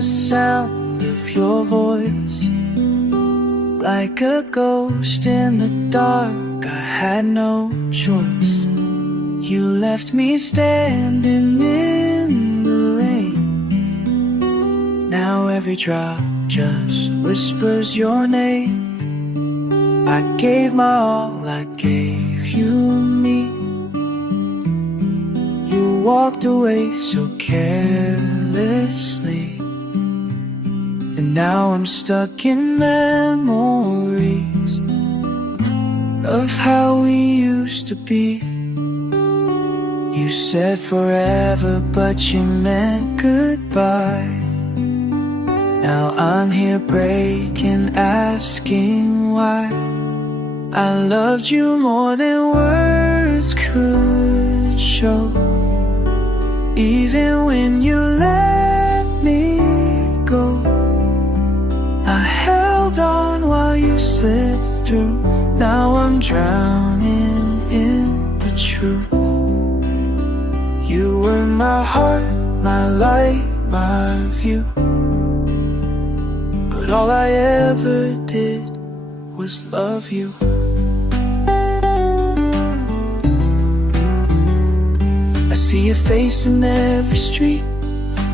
the sound of your voice. Like a ghost in the dark, I had no choice. You left me standing in the rain. Now every drop just whispers your name. I gave my all, I gave you me. You walked away so carelessly, and now I'm stuck in memories of how we used to be. You said forever, but you meant goodbye. Now I'm here breaking, asking why. I loved you more than words could show. Even when you let me go, I held on while you slipped through. Now I'm drowning in the truth. You were my heart, my light, my view, but all I ever did was love you. I see your face in every street.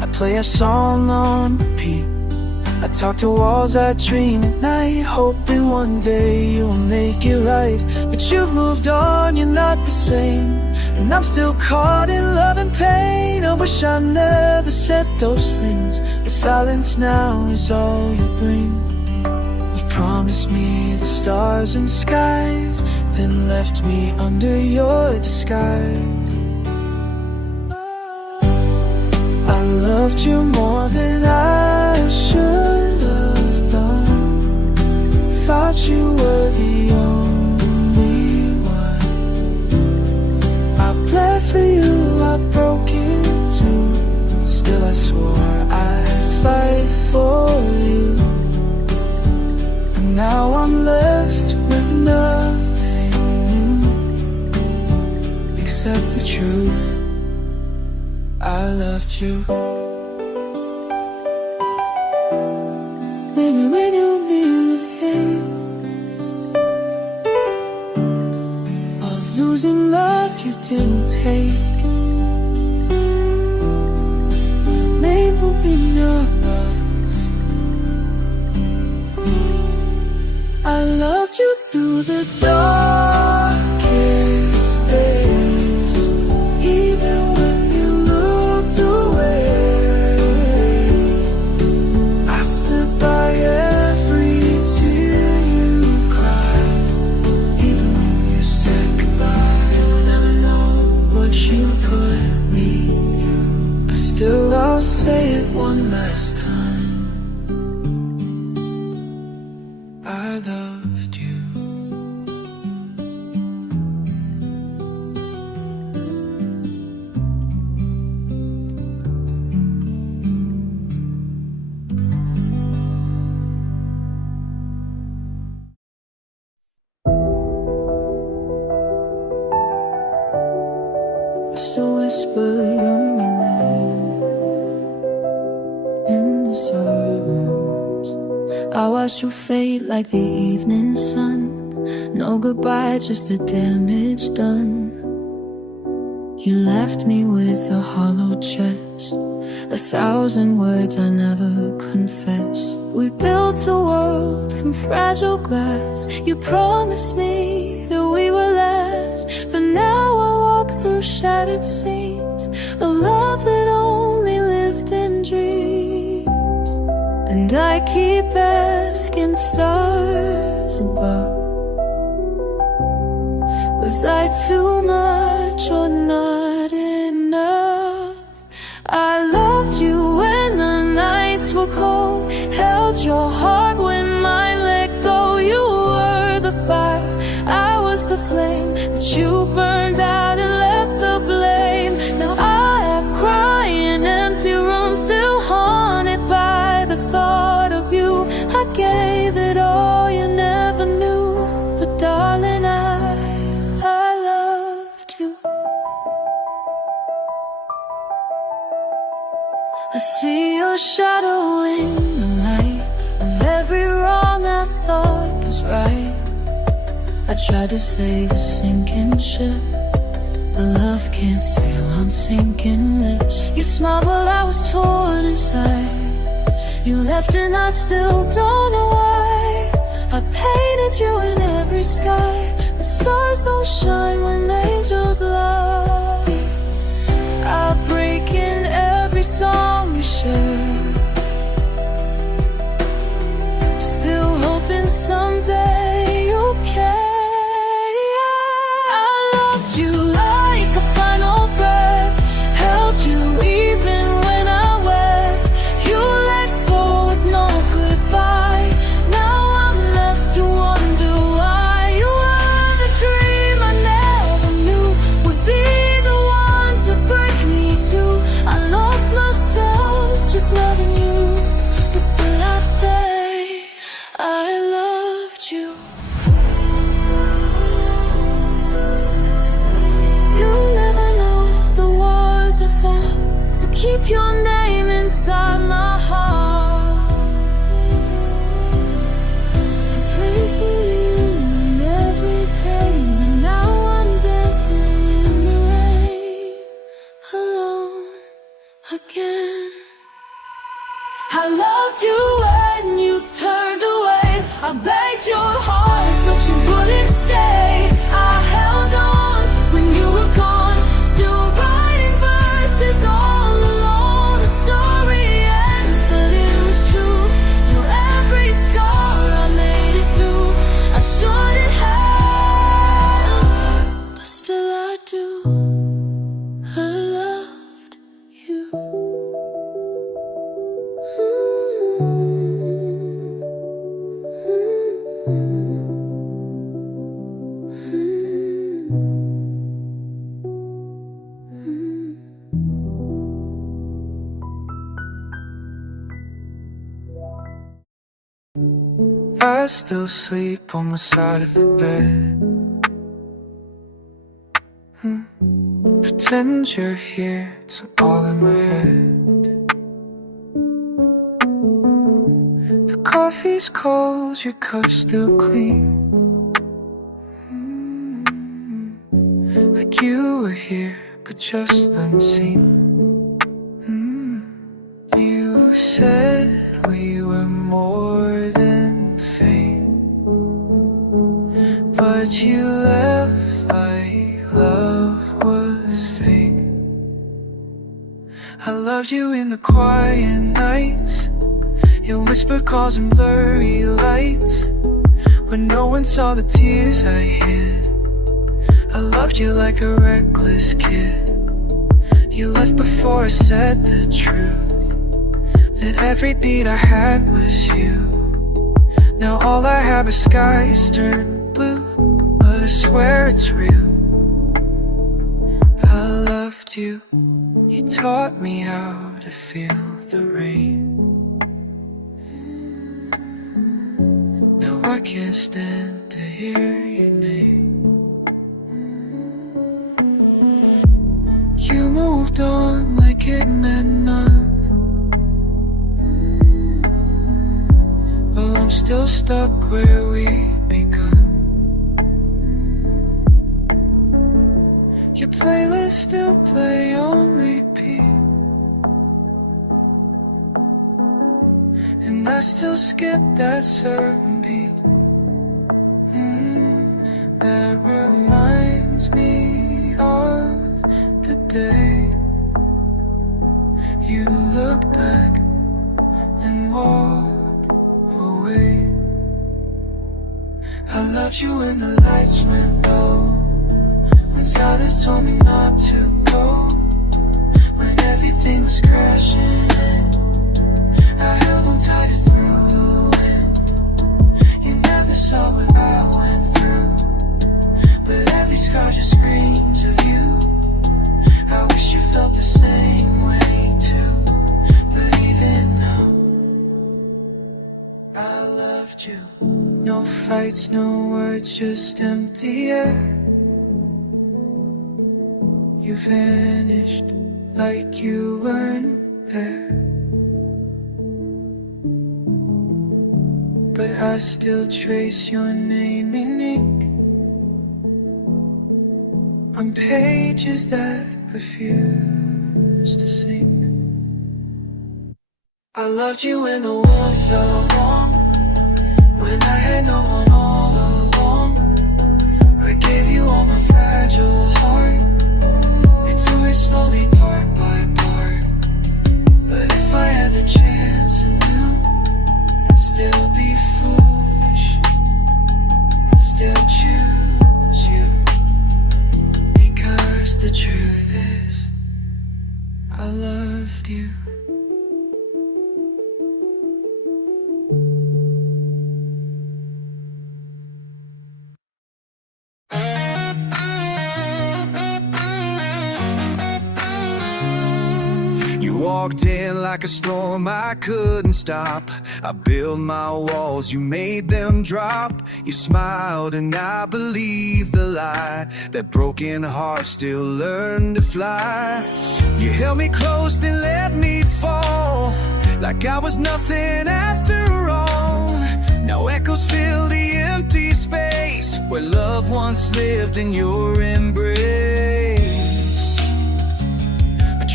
I play a song on repeat. I talk to walls, I dream at night, hoping one day you'll make it right. But you've moved on, you're not the same, and I'm still caught in love and pain. I wish I never said those things. The silence now is all you bring. You promised me the stars and skies, then left me under your disguise. I loved you more than I should have done. Thought you were the only one. I bled for you, I broke in two. Still I swore I'd fight for you. And now I'm left with nothing new except the truth. I loved you. When you of losing love you didn't take. You made me in your love. I loved you through the darkest days, even when you looked away. I stood by every tear you cried, even when you said goodbye. You'll never know what you put me through, but still I'll say it one last time. I loved you. Just a whisper your name in the silence. I watched you fade like the evening sun. No goodbye, just the damage done. You left me with a hollow chest, 1,000 words I never confessed. We built a world from fragile glass. You promised me that we would last, but now I walk through shattered scenes, a love that only lived in dreams. And I keep asking stars above, was I too much or not enough? I loved you when the nights were cold, held your heart when mine let go. You were the fire, I was the flame that you burned out and left the blame. Now I have crying empty rooms, still haunted by the thought of you. I gave it all, you never knew, but darling, I loved you. I see your shadow right. I tried to save a sinking ship, but love can't sail on sinking lips. You smiled while I was torn inside. You left and I still don't know why. I painted you in every sky, but stars don't shine when angels lie. I break in every song we share, still hoping someday you'll care. I loved you like a final breath, held you even when I wept. You let go with no goodbye. Now I'm left to wonder why. You were the dream I never knew would be the one to break me too. I lost myself just loving you, but still I say I loved you. You'll never know the wars I fought to keep your name inside my heart. I pray for you in every pain, and now I'm dancing in the rain, alone again. I loved you when you turned away. I begged your heart, but you wouldn't stay. I held on when you were gone, still writing verses all alone. The story ends, but it was true. You're every scar I made it through. I shouldn't have, but still I do. I loved you. I still sleep on the side of the bed. Pretend you're here, it's all in my head. The coffee's cold, your cup's still clean. Like you were here, but just unseen. You said we were more than fate, but you left like love was fake. I loved you in the quiet nights, your whisper calls and blurry lights, when no one saw the tears I hid. I loved you like a reckless kid. You left before I said the truth, that every beat I had was you. Now all I have is skies turned blue, but I swear it's real. I loved you, you taught me how to feel the rain. Now I can't stand to hear your name. You moved on like it meant none, well, I'm still stuck where we begun. Your playlist still play on repeat, and I still skip that certain beat. That reminds me of the day you looked back and walked away. I loved you when the lights went low, when silence told me not to go, when everything was crashing in. I held on tighter through the wind. You never saw what I went through, but every scar just screams of you. I wish you felt the same way too, but even now I loved you. No fights, no words, just empty air. You vanished like you weren't there. but I still trace your name in ink on pages that refuse to sink. I loved you when the world felt wrong, when I had no one all along. I gave you all my fragile heart, it tore it slowly part by part. But if I had the chance anew, I'd still be foolish, I'd still choose you. Because the truth is, I loved you. You walked in like a storm I couldn't stop. I built my walls, you made them drop. You smiled and I believed the lie that broken hearts still learn to fly. You held me close, then let me fall, like I was nothing after all. Now echoes fill the empty space where love once lived in your embrace.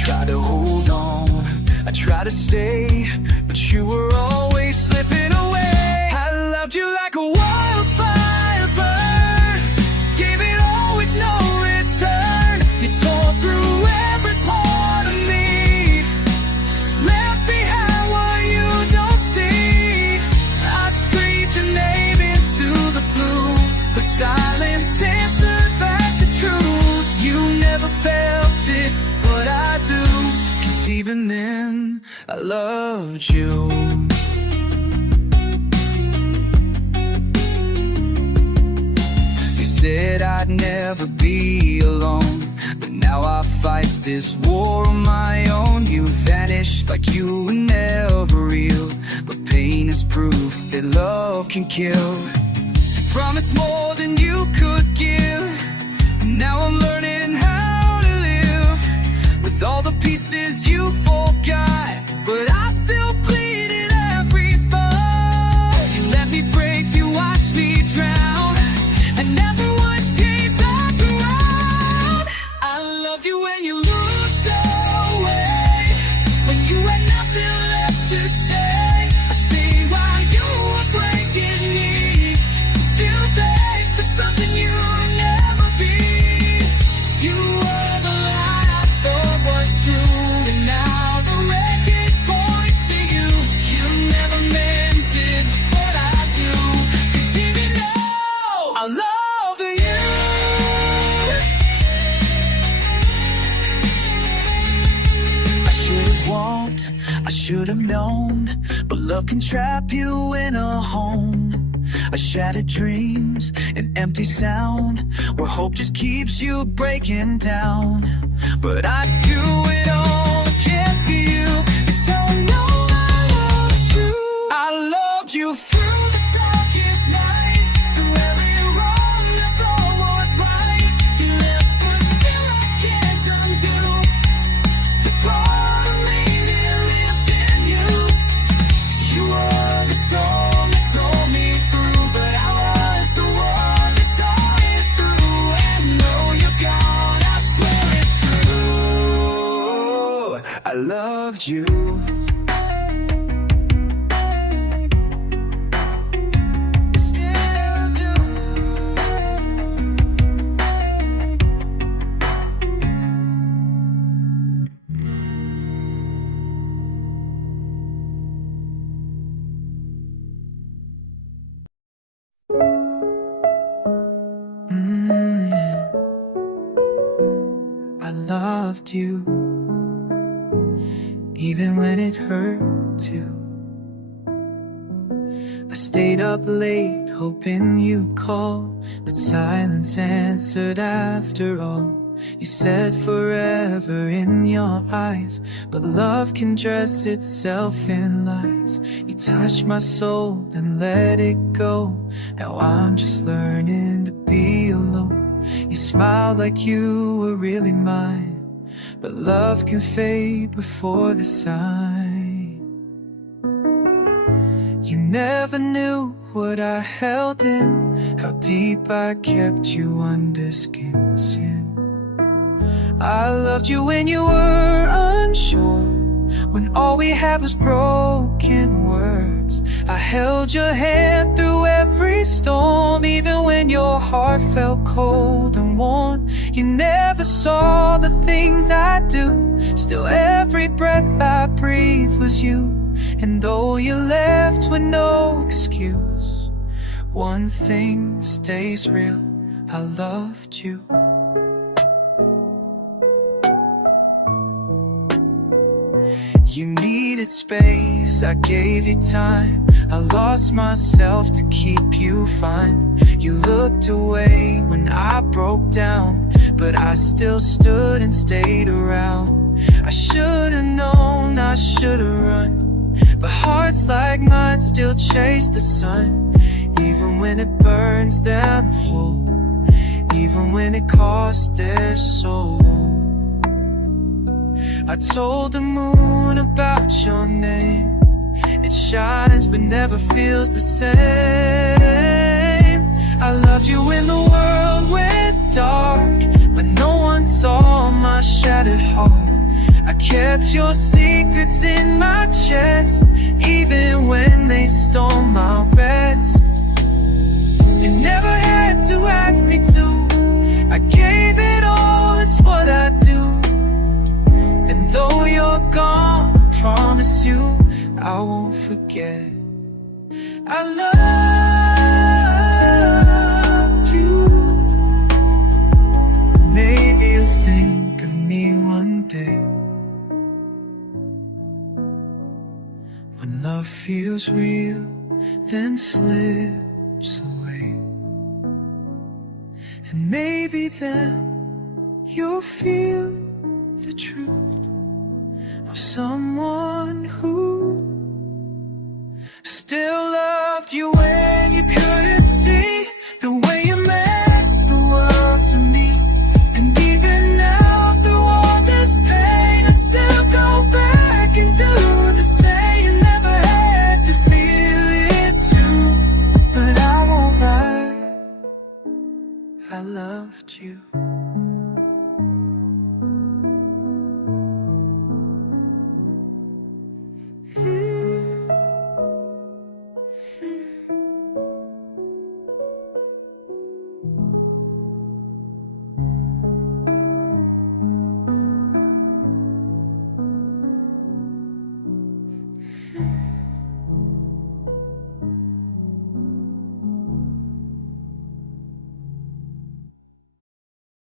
Try to hold on, I try to stay, but you were always slipping away. I loved you like a wildfire burns, gave it all with no return. You tore through every part of me, left behind what you don't see. I screamed your name into the blue, but silence answered back the truth. You never felt it, but I do, 'cause even then I loved you. You said I'd never be alone, but now I fight this war on my own. You vanished like you were never real, but pain is proof that love can kill. You promised more than you could give, and now I'm learning how with all the pieces you forgot, but I still bleed in every spot. You let me break, you watched me drown, and never once came back around. I loved you when you looked away, when you had nothing left to say. I stayed while you were breaking me, still beg for something you'll never be. You were the light was true, and now the wreckage points to you. You never meant it, but I do, 'cause even though I love you, I should have walked, I should have known, but love can trap you in a home. A shattered dreams, an empty sound, where hope just keeps you breaking down. But I'd do it all again for you, it's how I know I loved you. I loved you through the darkest night, through every wrong I thought was right. You left, but still I can't undo the part of me that lived in you. You were the storm that told me through, but I was the one that saw it through. And though you're gone, I swear it's true, I loved you. Still do. I loved you, even when it hurt to. I stayed up late hoping you'd call, but silence answered after all. You said forever in your eyes, but love can dress itself in lies. You touched my soul, then let it go. Now I'm just learning to be alone. You smiled like you were really mine, but love can fade before the sign. You never knew what I held in, how deep I kept you under skin. I loved you when you were unsure, when all we had was broken words. I held your hand through every storm, even when your heart felt cold and worn. You never saw the things I do, still every breath I breathe was you. And though you left with no excuse, one thing stays real, I loved you. You needed space, I gave you time. I lost myself to keep you fine. You looked away when I broke down, but I still stood and stayed around. I should've known, I should've run, but hearts like mine still chase the sun. Even when it burns them whole, even when it costs their soul. I told the moon about your name. It shines but never feels the same. I loved you when the world went dark, but no one saw my shattered heart. I kept your secrets in my chest, even when they stole my rest. You never had to ask me to, I gave it all, it's what I do. And though you're gone, I promise you I won't forget. I love you. Maybe you'll think of me one day, when love feels real, then slips away. And maybe then you'll feel the truth of someone who still loved you when you couldn't see, the way you meant the world to me. And even now, through all this pain, I'd still go back and do the same. You never had to feel it too, but I won't lie, I loved you.